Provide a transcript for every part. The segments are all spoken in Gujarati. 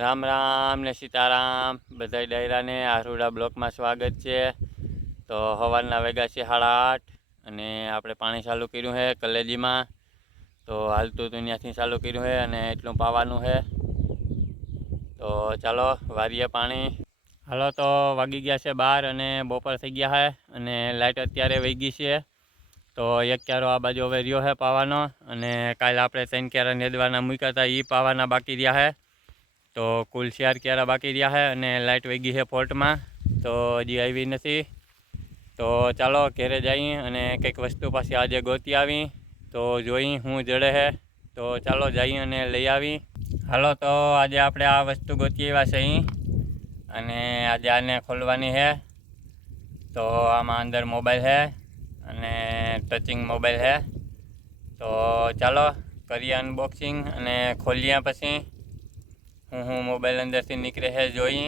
રામ રામ ને સીતારામ બધાય ડાયરાને આરુડા બ્લોકમાં સ્વાગત છે। તો સવારના વાગ્યા છે 8:30 અને આપણે પાણી ચાલુ કર્યું છે કલેજીમાં। તો હાલતું તો ત્યાંથી ચાલુ કર્યું છે અને એટલું પાવાનું છે। તો ચાલો વારીએ પાણી। હાલો તો વાગી ગયા છે 12 અને બપોર થઈ ગયા છે અને લાઇટ અત્યારે વહી ગઈ છે। તો એક ક્યારો આ બાજુ હવે રહ્યો છે પાવાનો અને કાલે આપણે 3 ક્યારા નેદવાના મૂક્યા હતા એ પાવાના બાકી રહ્યા છે। તો કુલ 4 ક્યારા બાકી રહ્યા છે અને લાઇટ વહી ગઈ છે ફોલ્ટમાં, તો હજી આવી નથી। તો ચાલો ઘરે જઈએ અને કંઈક વસ્તુ પાછી આજે ગોતી આવી તો જોઈ હું જડે છે। તો ચાલો જઈએ અને લઈ આવી। હાલો તો આજે આપણે આ વસ્તુ ગોતી આવ્યા છે અહીં અને આજે આને ખોલવાની છે। તો આમાં અંદર મોબાઈલ છે અને ટચિંગ મોબાઈલ છે। તો ચાલો કરીએ અનબોક્સિંગ અને ખોલીએ પછી હું મોબાઈલ અંદરથી નીકળે છે જોઈ।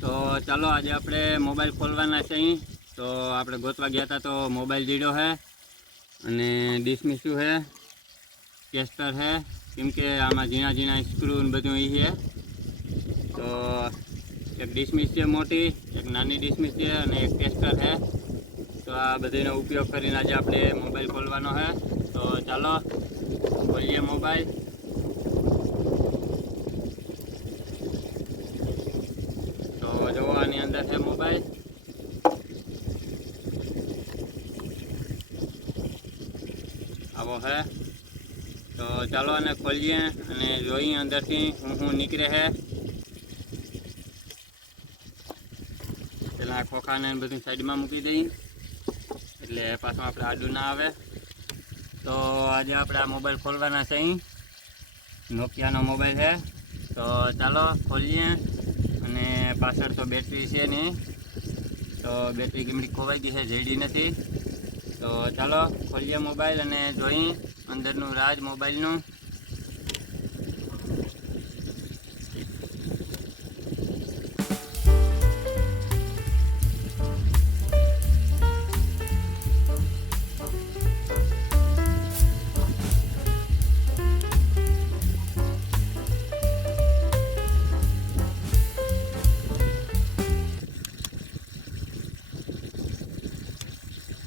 તો ચાલો આજે આપણે મોબાઈલ ખોલવાના છે અહીં। તો આપણે ગોતવા ગયા હતા તો મોબાઈલ જીડો છે અને ડિસમિસ્યું છે, કેસ્ટર છે, કેમ કે આમાં ઝીણા ઝીણા સ્ક્રૂ ને બધું એ છે। તો એક ડિસમિસ છે મોટી, એક નાની ડિસમિસ છે અને એક ટેસ્ટર છે। તો આ બધીનો ઉપયોગ કરીને આજે આપણે મોબાઈલ ખોલવાનો છે। તો ચાલો ખોલીએ મોબાઈલ। તો જુઓ આની અંદર છે મોબાઈલ। આવો છે। તો ચાલો આને ખોલીએ અને જોઈએ અંદરથી હું નીકળે છે। પેલા ખોખાને બધું સાઈડમાં મૂકી દઈએ એટલે પાછું આપણે આડું ના આવે। તો આજે આપણે આ મોબાઈલ ખોલવાના છે અહીં, નોકિયાનો મોબાઈલ છે। તો ચાલો ખોલીએ અને પાછળ તો બેટરી છે નહીં, તો બેટરી ગીમડી ખોવાઈ ગઈ છે, જડી નથી। તો ચાલો ખોલીએ મોબાઈલ અને જોઈએ અંદરનું રાજ મોબાઈલનું।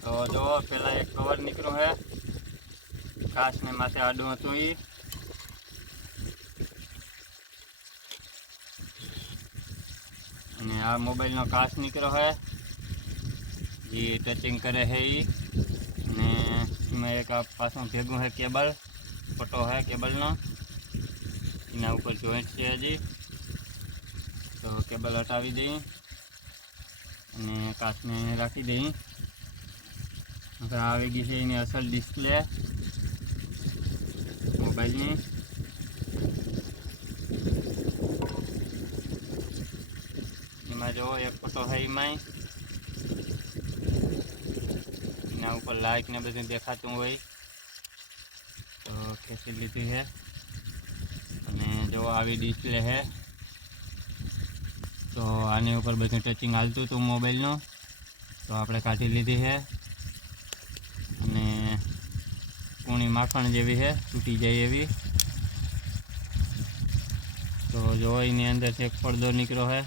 તો જો પેલા એક કવર નીકળ્યું છે, કાચ ને માથે આડું હતું એ। અને આ મોબાઈલનો કાચ નીકળ્યો છે, એ ટચિંગ કરે છે એ। અને એમાં એક આ પાછું ભેગું છે કેબલ, ફોટો છે કેબલનો, એના ઉપર જોઈન્ટ છે હજી। તો કેબલ હટાવી દઈએ અને કાચને રાખી દઈએ। હવે આવી ગઈ છે એની અસલ ડિસ્પ્લે મોબાઈલની। એમાં જો એક ફોટો છે એમાંય, એના ઉપર લાઇટ ને બધું દેખાતું હોય તો ખેંચી લીધી છે। અને જો આવી ડિસ્પ્લે છે। તો આની ઉપર બધું ટચિંગ હાલતું હતું મોબાઈલનું, તો આપણે કાઢી લીધી છે। અને કૂણી માખણ જેવી છે, તૂટી જાય એવી। તો જો એની અંદરથી એક પડદો નીકળ્યો છે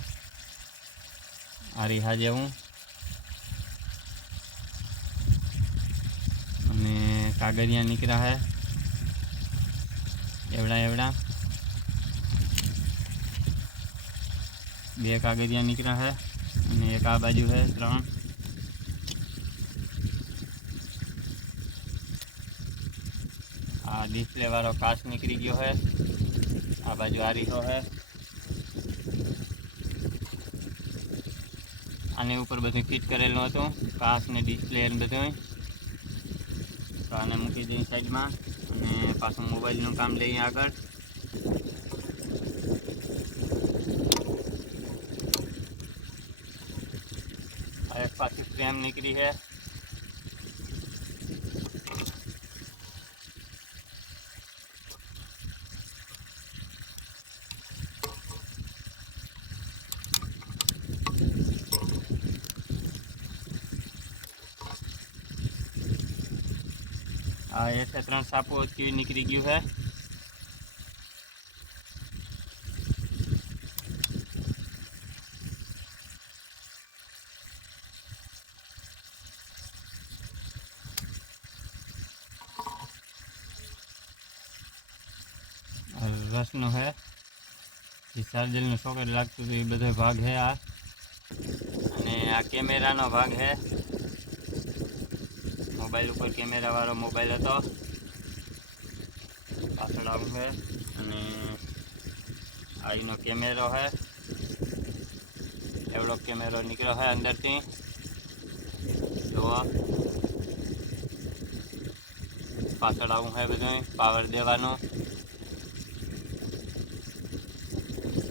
આ રીહા જેવું, અને કાગળિયા નીકળ્યા છે એવડા એવડા, 2 કાગળિયા નીકળ્યા છે અને એક આ બાજુ છે 3। આ ડિસ્પ્લે વાળો કાચ નીકળી ગયો છે, આ બાજુ આ રીહો છે। આની ઉપર બધું ફિટ કરેલું હતું, કાચ ને ડિસ્પ્લે ને બધું। તો આને મૂકી દઈએ સાઈડમાં અને પાછું મોબાઈલનું કામ લઈએ આગળ। આ એક પાછી ફ્રેમ નીકળી છે। આ 1 થી 3 સાપો ચીવી નીકળી ગયું છે. રસનો છે જે ચાર્જરનું સોકેટ લાગતું હતું એ બધો ભાગ છે આ, અને આ કેમેરાનો ભાગ છે. મોબાઈલ ઉપર કેમેરાવાળો મોબાઈલ હતો, પાછળ આવું છે. અને આ એનો કેમેરો છે, એવડો કેમેરો નીકળ્યો છે અંદરથી. જુઓ પાછળ આવું છે બધું પાવર દેવાનું.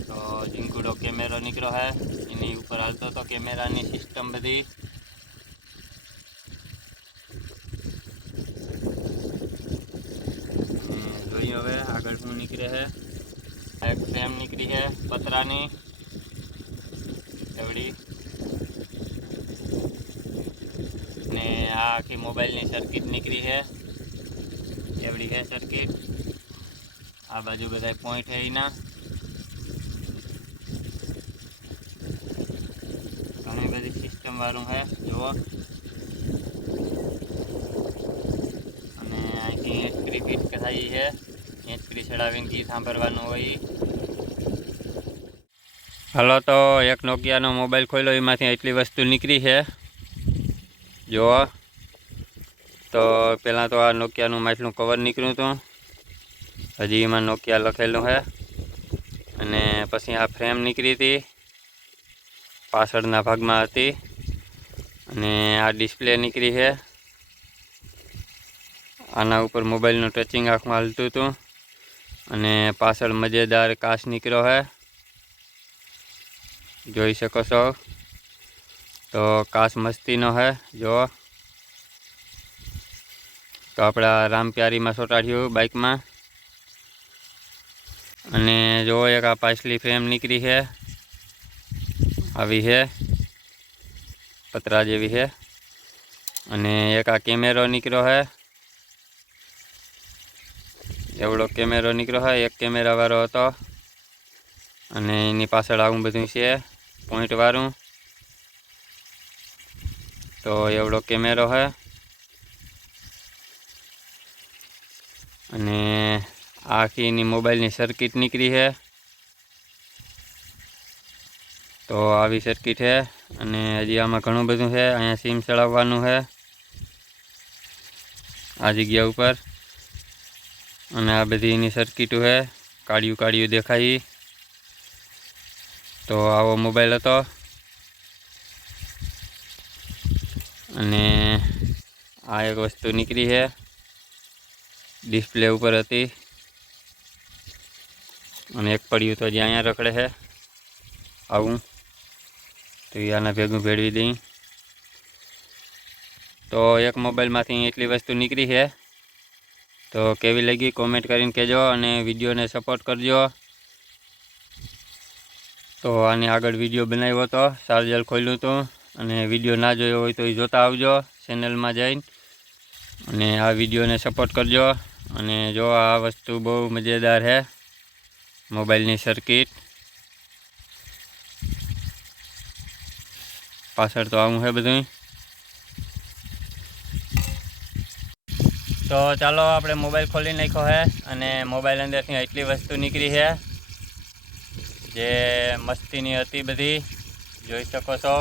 તો ઝીંકુડો કેમેરો નીકળ્યો છે, એની ઉપર હાલતો તો કેમેરાની સિસ્ટમ બધી. જોઈએ હવે આગળ શું નીકળે છે. એક ફ્રેમ નીકળી છે પતરાની એવડી, ને આ આખી મોબાઈલની સર્કિટ નીકળી છે એવડી છે સર્કિટ. આ બાજુ બધા પોઈન્ટ છે એના, ઘણી બધી સિસ્ટમ વાળું છે જુઓ. અને અહીંથી હેન્ડસ્ક્રી ફિટ થાય છે, હેન્ડસ્ક્રી ચડાવીને ગીત સાંભળવાનું હોય. હાલો તો એક નોકિયાનો મોબાઈલ ખોલ્યો, એમાંથી એટલી વસ્તુ નીકળી છે જુઓ. તો પહેલાં તો આ નોકિયાનું માટલું કવર નીકળ્યું હતું, હજી એમાં નોકિયા લખેલું છે. અને પછી આ ફ્રેમ નીકળી હતી, પાછળના ભાગમાં હતી. અને આ ડિસ્પ્લે નીકળી છે, આના ઉપર મોબાઈલનું ટચિંગ આંખમાં હાલતું હતું. અને પાછળ મજેદાર કાચ નીકળ્યો છે, જોઈ શકો છો. તો કાચ મસ્તીનો છે જુઓ. તો આપણા રામપ્યારીમાં ચોંટાડ્યું બાઇકમાં. અને જો એક આ પાછલી ફ્રેમ નીકળી છે, આવી છે પતરા જેવી છે. અને એક આ કેમેરો નીકળ્યો છે, એવડો કેમેરો નીકળ્યો છે, એક કેમેરાવાળો હતો. અને એની પાછળ આવું બધું છે પોઈન્ટવાળું. તો એવડો કેમેરો છે. અને આખી એની મોબાઈલની સર્કિટ નીકળી છે. તો આવી સર્કિટ છે. અને હજી આમાં ઘણું બધું છે. અહીંયા સિમ ચડાવવાનું છે આ જગ્યા ઉપર. અને આ બધી એની સર્કિટો છે, કાળિયું કાળિયું દેખાય. તો આવો મોબાઈલ હતો. અને આ એક વસ્તુ નીકળી છે, ડિસ્પ્લે ઉપર હતી. અને એક પડ્યું તો જે અહીંયા રખડે છે આવું, તો એ આના ભેગું ભેળવી દઈ. તો એક મોબાઈલમાંથી એટલી વસ્તુ નીકળી છે. તો કેવી લાગી કોમેન્ટ કરીને કહેજો, અને વિડીયોને સપોર્ટ કરજો. તો આની આગળ વિડીયો બનાવ્યો હતો, ચાર્જર ખોલ્યું હતું. અને વિડીયો ના જોયો હોય તો એ જોતા આવજો ચેનલમાં જઈને, અને આ વિડીયોને સપોર્ટ કરજો. અને જો આ વસ્તુ બહુ મજેદાર છે, મોબાઈલની સર્કિટ. પાછળ તો આવું છે બધું. તો ચાલો આપણે મોબાઈલ ખોલી નાખ્યો છે, અને મોબાઈલ અંદરથી એટલી વસ્તુ નીકળી છે જે મસ્તીની હતી બધી, જોઈ શકો છો.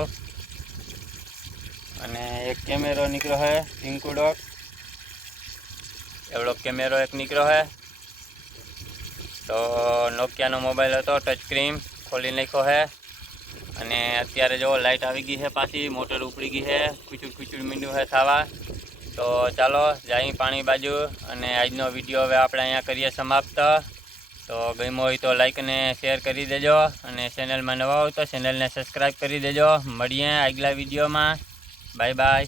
અને એક કેમેરો નીકળ્યો છે ઝીંકુડો, એવડો કેમેરો એક નીકળ્યો છે. તો નોકિયાનો મોબાઈલ હતો, ટચ સ્ક્રીન ખોલી નાખ્યો છે. અને અત્યારે જો લાઇટ આવી ગઈ છે, પાછી મોટર ઉપડી ગઈ છે, ખુચુડ મીંડું છે થવા. તો ચાલો જાય પાણી બાજુ. અને આજનો વિડીયો હવે આપણે અહીંયા કરીએ સમાપ્ત. તો ગમ્યો હોય તો લાઈક અને શેર કરી દેજો, અને ચેનલમાં નવા હોય તો ચેનલને સબસ્ક્રાઈબ કરી દેજો. મળીએ આગલા વિડીયોમાં. Bye bye.